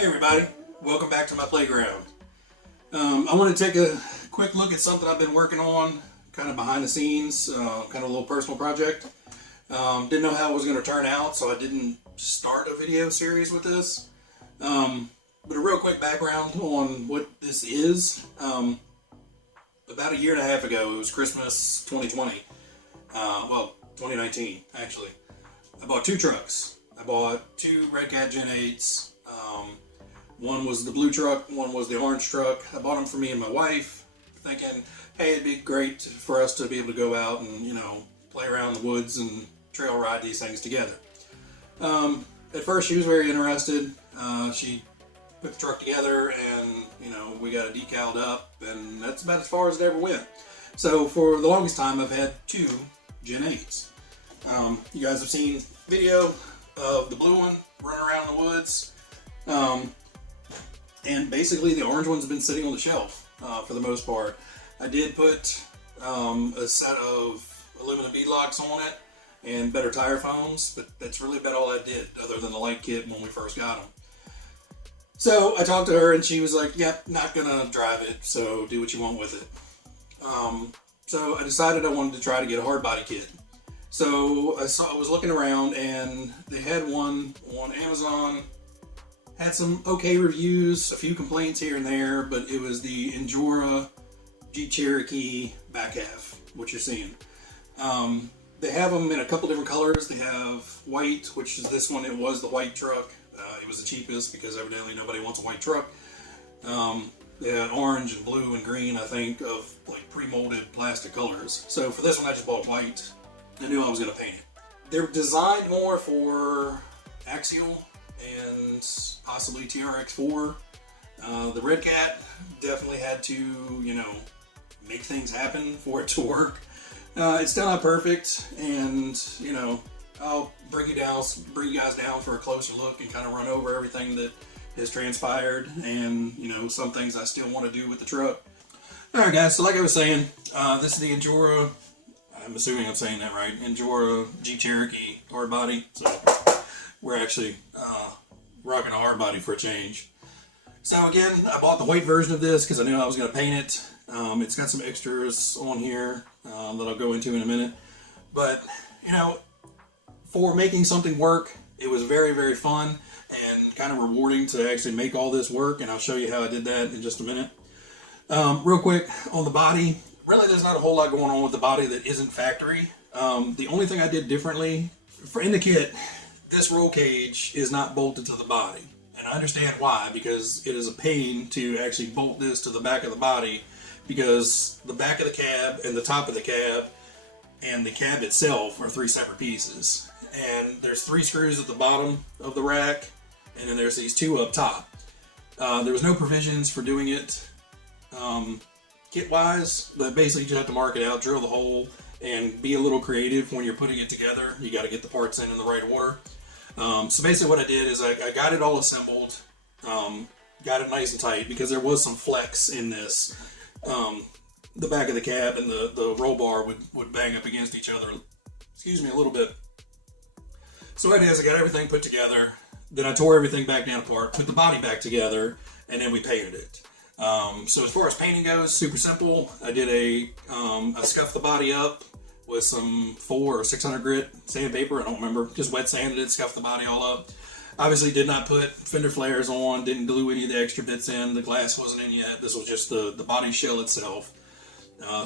Hey everybody, welcome back to my playground. I want to take a quick look at something I've been working on, kind of behind the scenes, kind of a little personal project. Didn't know how it was going to turn out, so I didn't start a video series with this. But a real quick background on what this is. About a year and a half ago, it was Christmas 2020, 2019 actually. I bought two trucks. I bought two Redcat Gen8s. One was the blue truck, one was the orange truck. I bought them for me and my wife, thinking, hey, it'd be great for us to be able to go out and, play around the woods and trail ride these things together. At first, she was very interested. She put the truck together and, we got it decaled up, and that's about as far as it ever went. So for the longest time, I've had two Gen8s. You guys have seen video of the blue one running around the woods. And basically the orange one's been sitting on the shelf for the most part. I did put a set of aluminum beadlocks on it and better tire foams, but that's really about all I did other than the light kit when we first got them. So I talked to her and she was like, yep, not gonna drive it, so do what you want with it. So I decided I wanted to try to get a hard body kit. So I was looking around and they had one on Amazon. Had some okay reviews, a few complaints here and there, but it was the Injora Jeep Cherokee back half, what you're seeing. They have them in a couple different colors. They have white, which is this one. It was the white truck. It was the cheapest because evidently nobody wants a white truck. They had orange and blue and green, I think, of like pre-molded plastic colors. So for this one, I just bought white. I knew I was going to paint it. They're designed more for axial and possibly TRX4. The Redcat definitely had to, make things happen for it to work. It's still not perfect, and I'll bring you guys down for a closer look and kind of run over everything that has transpired, and some things I still want to do with the truck. All right, guys. So like I was saying, this is the Injora. I'm assuming I'm saying that right. Injora Jeep Cherokee hard body. So we're actually rocking a hard body for a change. So again, I bought the white version of this because I knew I was going to paint it. It's got some extras on here that I'll go into in a minute. But, for making something work, it was very, very fun and kind of rewarding to actually make all this work. And I'll show you how I did that in just a minute. Real quick, on the body, really there's not a whole lot going on with the body that isn't factory. The only thing I did differently, in the kit, this roll cage is not bolted to the body. And I understand why, because it is a pain to actually bolt this to the back of the body, because the back of the cab and the top of the cab and the cab itself are three separate pieces. And there's three screws at the bottom of the rack, and then there's these two up top. There was no provisions for doing it kit-wise, but basically you just have to mark it out, drill the hole, and be a little creative when you're putting it together. You got to get the parts in the right order. So basically what I did is I got it all assembled, got it nice and tight, because there was some flex in this. The back of the cab and the roll bar would bang up against each other, a little bit. So what I did is I got everything put together, then I tore everything back down apart, put the body back together, and then we painted it. So as far as painting goes, super simple. I did I scuffed the body up with some 400 or 600 grit sandpaper, I don't remember, just wet sanded it, scuffed the body all up. Obviously did not put fender flares on, didn't glue any of the extra bits in, the glass wasn't in yet, this was just the body shell itself.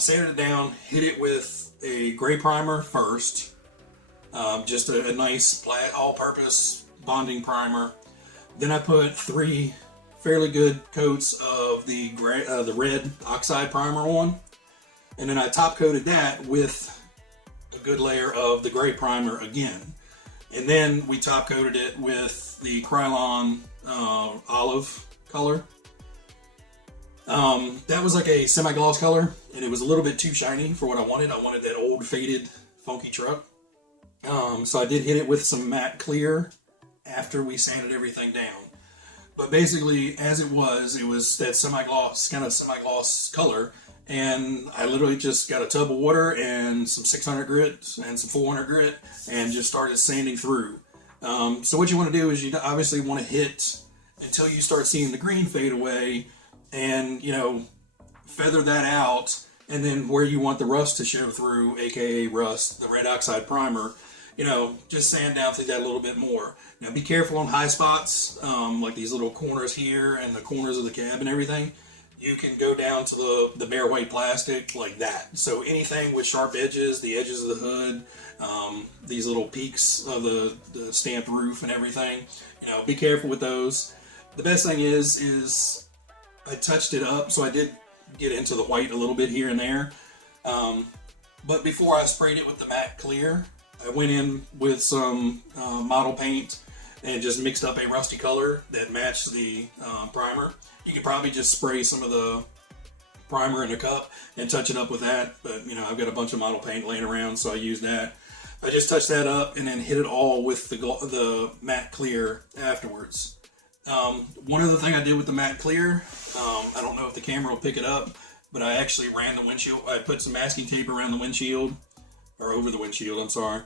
Sanded it down, hit it with a gray primer first, just a nice all-purpose bonding primer. Then I put 3 fairly good coats of the red oxide primer on, and then I top coated that with a good layer of the gray primer again, and then we top coated it with the Krylon olive color. That was like a semi-gloss color, and it was a little bit too shiny for what I wanted. I wanted that old faded funky truck. So I did hit it with some matte clear after we sanded everything down. But basically, as it was that semi-gloss color, and I literally just got a tub of water and some 600 grit and some 400 grit and just started sanding through. So what you want to do is you obviously want to hit until you start seeing the green fade away, and you know, feather that out, and then where you want the rust to show through, aka rust, the red oxide primer, you know, just sand down through that a little bit more. Now be careful on high spots, like these little corners here and the corners of the cab and everything. You can go down to the bare white plastic like that. So anything with sharp edges, the edges of the hood, these little peaks of the stamped roof and everything, you know, be careful with those. The best thing is I touched it up, so I did get into the white a little bit here and there. But before I sprayed it with the matte clear, I went in with some model paint and just mixed up a rusty color that matched the primer. You could probably just spray some of the primer in a cup and touch it up with that, but you know, I've got a bunch of model paint laying around, so I used that. I just touched that up and then hit it all with the matte clear afterwards. One other thing I did with the matte clear, I don't know if the camera will pick it up, but I actually ran the windshield. I put some masking tape around the windshield, or over the windshield, I'm sorry.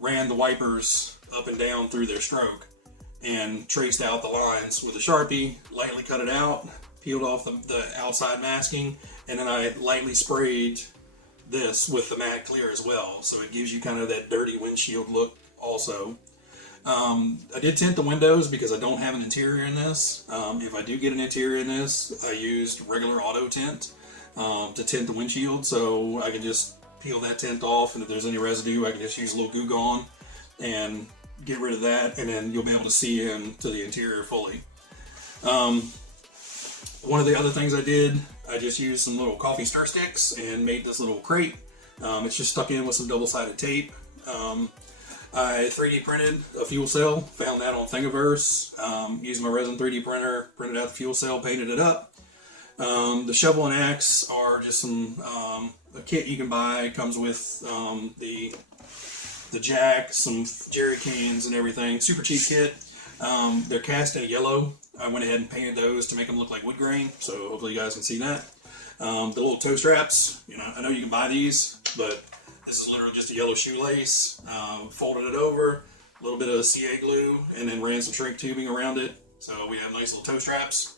Ran the wipers up and down through their stroke and traced out the lines with a Sharpie, lightly cut it out, peeled off the outside masking, and then I lightly sprayed this with the matte clear as well. So it gives you kind of that dirty windshield look also. I did tint the windows because I don't have an interior in this. If I do get an interior in this, I used regular auto tint to tint the windshield, so I can just peel that tint off, and if there's any residue, I can just use a little Goo Gone and get rid of that, and then you'll be able to see into the interior fully. One of the other things I did, I just used some little coffee stir sticks and made this little crate. It's just stuck in with some double-sided tape. I 3D printed a fuel cell, found that on Thingiverse. Used my resin 3D printer, printed out the fuel cell, painted it up. The shovel and axe are just some a kit you can buy. It comes with the jack, some jerry cans and everything. Super cheap kit. They're cast in yellow. I went ahead and painted those to make them look like wood grain, so hopefully you guys can see that. The little toe straps, you know, I know you can buy these, but this is literally just a yellow shoelace. Folded it over, a little bit of CA glue, and then ran some shrink tubing around it. So we have nice little toe straps.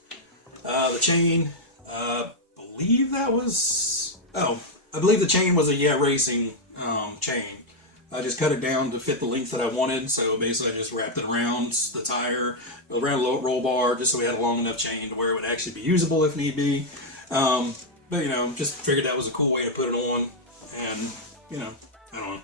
The chain, I believe the chain was a Yeah Racing chain. I just cut it down to fit the length that I wanted, so basically I just wrapped it around the tire, around a roll bar, just so we had a long enough chain to where it would actually be usable if need be. But you know, just figured that was a cool way to put it on, and you know, I don't know.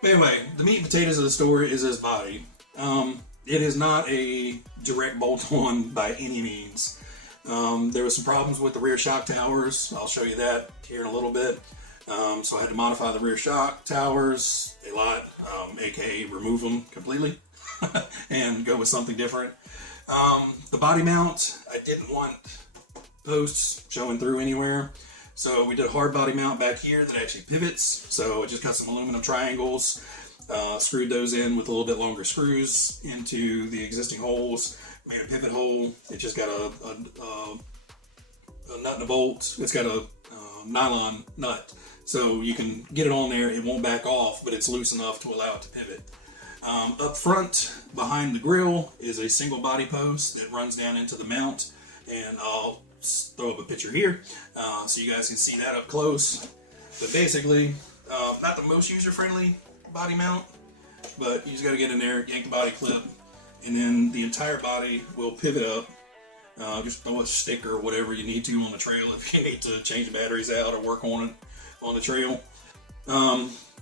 But anyway, the meat and potatoes of the story is this body. It is not a direct bolt-on by any means. There was some problems with the rear shock towers. I'll show you that here in a little bit. So I had to modify the rear shock towers a lot, aka remove them completely and go with something different. The body mount, I didn't want posts showing through anywhere. So we did a hard body mount back here that actually pivots. So I just cut some aluminum triangles, screwed those in with a little bit longer screws into the existing holes, made a pivot hole. It just got a nut and a bolt. It's got a nylon nut. So you can get it on there, it won't back off, but it's loose enough to allow it to pivot. Up front, behind the grill, is a single body post that runs down into the mount, and I'll throw up a picture here so you guys can see that up close. But basically, not the most user-friendly body mount, but you just got to get in there, yank the body clip, and then the entire body will pivot up. Just throw a stick or whatever you need to on the trail if you need to change the batteries out or work on it on the trail.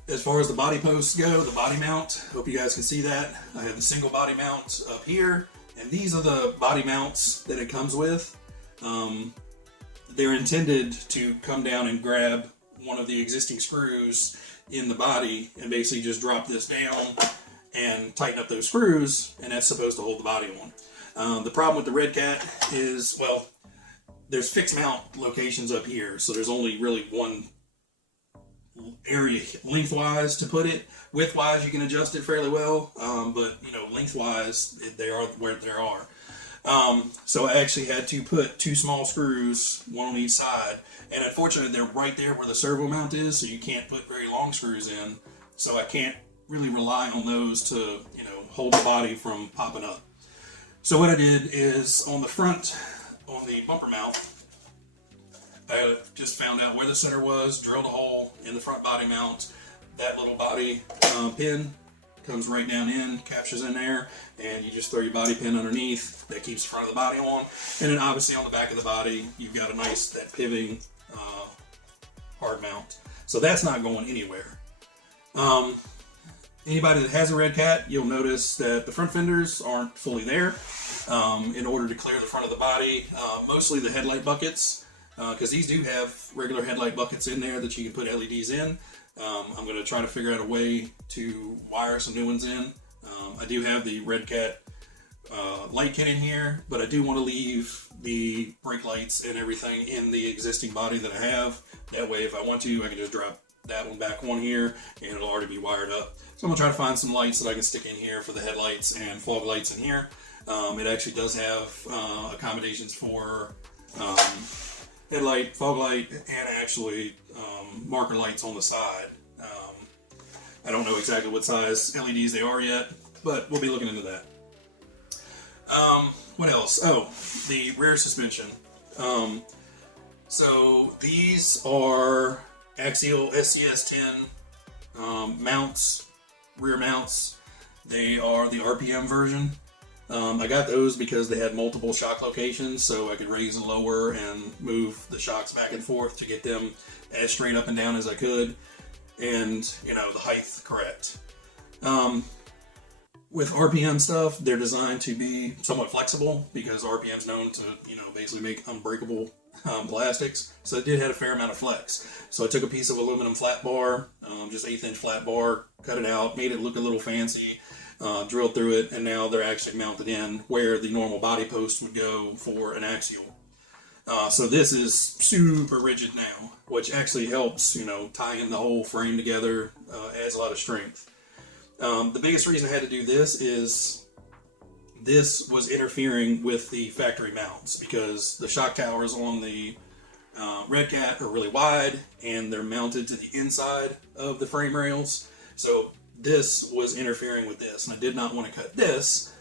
As far as the body posts go, the body mount, hope you guys can see that. I have the single body mount up here, and these are the body mounts that it comes with. They're intended to come down and grab one of the existing screws in the body and basically just drop this down and tighten up those screws, and that's supposed to hold the body on. The problem with the Redcat is, well, there's fixed mount locations up here, so there's only really one area lengthwise to put it. Widthwise, you can adjust it fairly well, but you know, lengthwise, they are where they are. So I actually had to put two small screws, one on each side, and unfortunately, they're right there where the servo mount is, so you can't put very long screws in. So I can't really rely on those to, you know, hold the body from popping up. So what I did is on the front, on the bumper mount, I just found out where the center was, drilled a hole in the front body mount. That little body pin comes right down in, captures in there, and you just throw your body pin underneath. That keeps the front of the body on. And then obviously on the back of the body, you've got a nice, that pivoting hard mount. So that's not going anywhere. Anybody that has a Redcat, you'll notice that the front fenders aren't fully there. In order to clear the front of the body, mostly the headlight buckets, because these do have regular headlight buckets in there that you can put LEDs in. I'm going to try to figure out a way to wire some new ones in. I do have the Redcat light kit in here, but I do want to leave the brake lights and everything in the existing body that I have. That way, if I want to, I can just drop that one back on here and it'll already be wired up. So I'm going to try to find some lights that I can stick in here for the headlights and fog lights in here. It actually does have accommodations for headlight, fog light, and actually marker lights on the side. I don't know exactly what size LEDs they are yet, but we'll be looking into that. What else? Oh, the rear suspension. So these are axial SCS-10 mounts, rear mounts. They are the RPM version. I got those because they had multiple shock locations, so I could raise and lower and move the shocks back and forth to get them as straight up and down as I could, and you know, the height correct. With RPM stuff, they're designed to be somewhat flexible because RPM is known to, you know, basically make unbreakable plastics. So it did have a fair amount of flex. So I took a piece of aluminum flat bar, just 1/8 inch flat bar, cut it out, made it look a little fancy. Drilled through it, and now they're actually mounted in where the normal body post would go for an axial. So this is super rigid now, which actually helps, you know, tie in the whole frame together, adds a lot of strength. The biggest reason I had to do this is this was interfering with the factory mounts because the shock towers on the Redcat are really wide and they're mounted to the inside of the frame rails. So this was interfering with this, and I did not want to cut this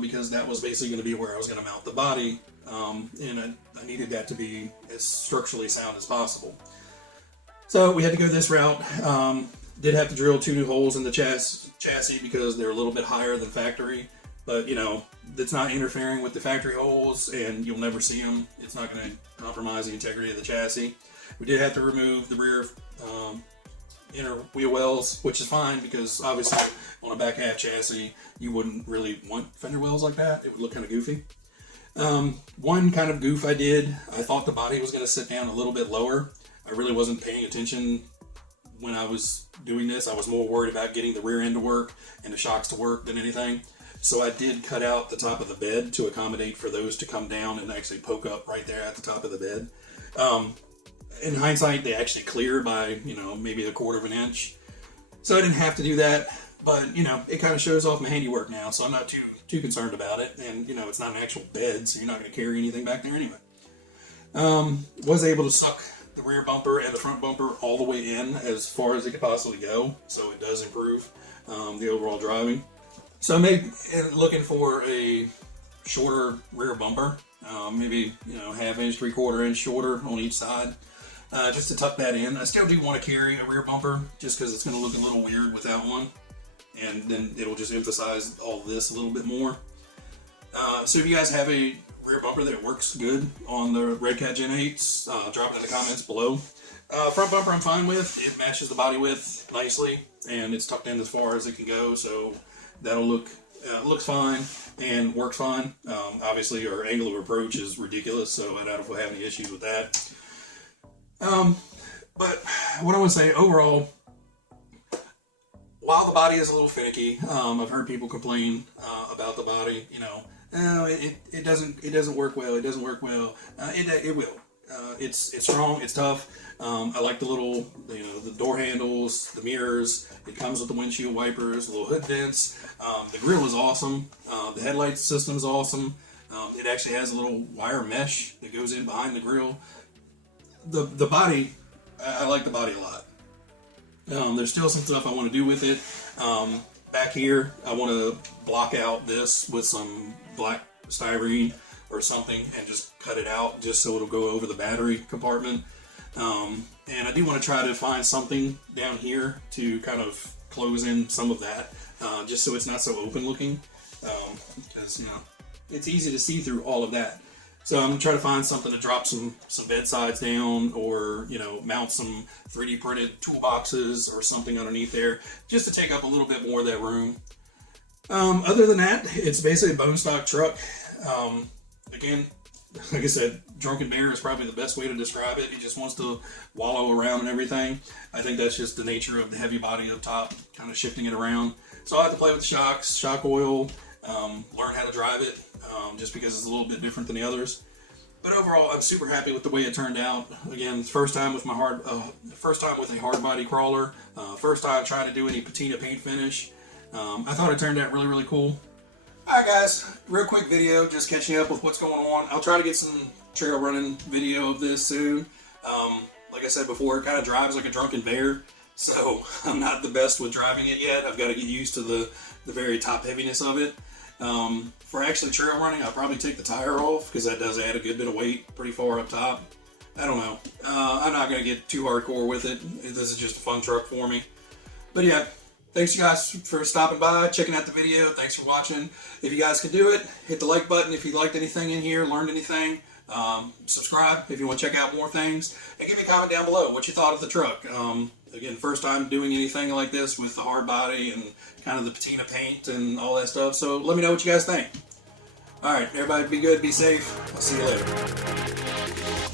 because that was basically going to be where I was going to mount the body, and I needed that to be as structurally sound as possible. So we had to go this route. Did have to drill 2 new holes in the chassis because they're a little bit higher than factory, but you know, it's not interfering with the factory holes, and you'll never see them. It's not going to compromise the integrity of the chassis. We did have to remove the rear inner wheel wells, which is fine because obviously on a back half chassis you wouldn't really want fender wells like that. It would look kind of goofy. One kind of goof I did, I thought the body was going to sit down a little bit lower. I really wasn't paying attention when I was doing this. I was more worried about getting the rear end to work and the shocks to work than anything. So I did cut out the top of the bed to accommodate for those to come down and actually poke up right there at the top of the bed. In hindsight, they actually cleared by, you know, maybe 1/4 inch. So I didn't have to do that, but, you know, it kind of shows off my handiwork now, so I'm not too concerned about it. And, you know, it's not an actual bed, so you're not going to carry anything back there anyway. Was able to suck the rear bumper and the front bumper all the way in as far as it could possibly go, so it does improve the overall driving. So I'm looking for a shorter rear bumper, maybe, you know, 1/2 inch, 3/4 inch shorter on each side. Just to tuck that in. I still do want to carry a rear bumper just because it's going to look a little weird without one, and then it'll just emphasize all this a little bit more. So if you guys have a rear bumper that works good on the Redcat Gen8s, drop it in the comments below. Front bumper I'm fine with. It matches the body width nicely, and it's tucked in as far as it can go, so that'll looks fine and works fine. Obviously our angle of approach is ridiculous, so I doubt if we'll have any issues with that. But what I want to say overall, while the body is a little finicky, I've heard people complain about the body. You know, oh, it doesn't work well. It doesn't work well. It will. It's strong. It's tough. I like the little, you know, the door handles, the mirrors. It comes with the windshield wipers, little hood vents. The grill is awesome. The headlight system is awesome. It actually has a little wire mesh that goes in behind the grill. The body, I like the body a lot. There's still some stuff I want to do with it. Back here, I want to block out this with some black styrene or something and just cut it out just so it'll go over the battery compartment. And I do want to try to find something down here to kind of close in some of that, just so it's not so open looking, because you know it's easy to see through all of that. So I'm gonna try to find something to drop some bedsides down, or you know, mount some 3D printed toolboxes or something underneath there, just to take up a little bit more of that room. Other than that, it's basically a bone stock truck. Again, like I said, drunken bear is probably the best way to describe it. He just wants to wallow around and everything. I think that's just the nature of the heavy body up top, kind of shifting it around. So I have to play with the shocks, shock oil, learn how to drive it, just because it's a little bit different than the others. But overall, I'm super happy with the way it turned out. Again, first time with a hard body crawler. First time trying to do any patina paint finish. I thought it turned out really, really cool. Alright guys, real quick video, just catching up with what's going on. I'll try to get some trail running video of this soon. Like I said before, it kind of drives like a drunken bear, so I'm not the best with driving it yet. I've got to get used to the very top heaviness of it. For actually trail running, I'll probably take the tire off, because that does add a good bit of weight pretty far up top. I don't know. I'm not going to get too hardcore with it. This is just a fun truck for me. But yeah. Thanks you guys for stopping by, checking out the video. Thanks for watching. If you guys can do it, hit the like button if you liked anything in here, learned anything. Subscribe if you want to check out more things. And give me a comment down below what you thought of the truck. Again, first time doing anything like this with the hard body and kind of the patina paint and all that stuff. So let me know what you guys think. Alright, everybody be good, be safe. I'll see you later.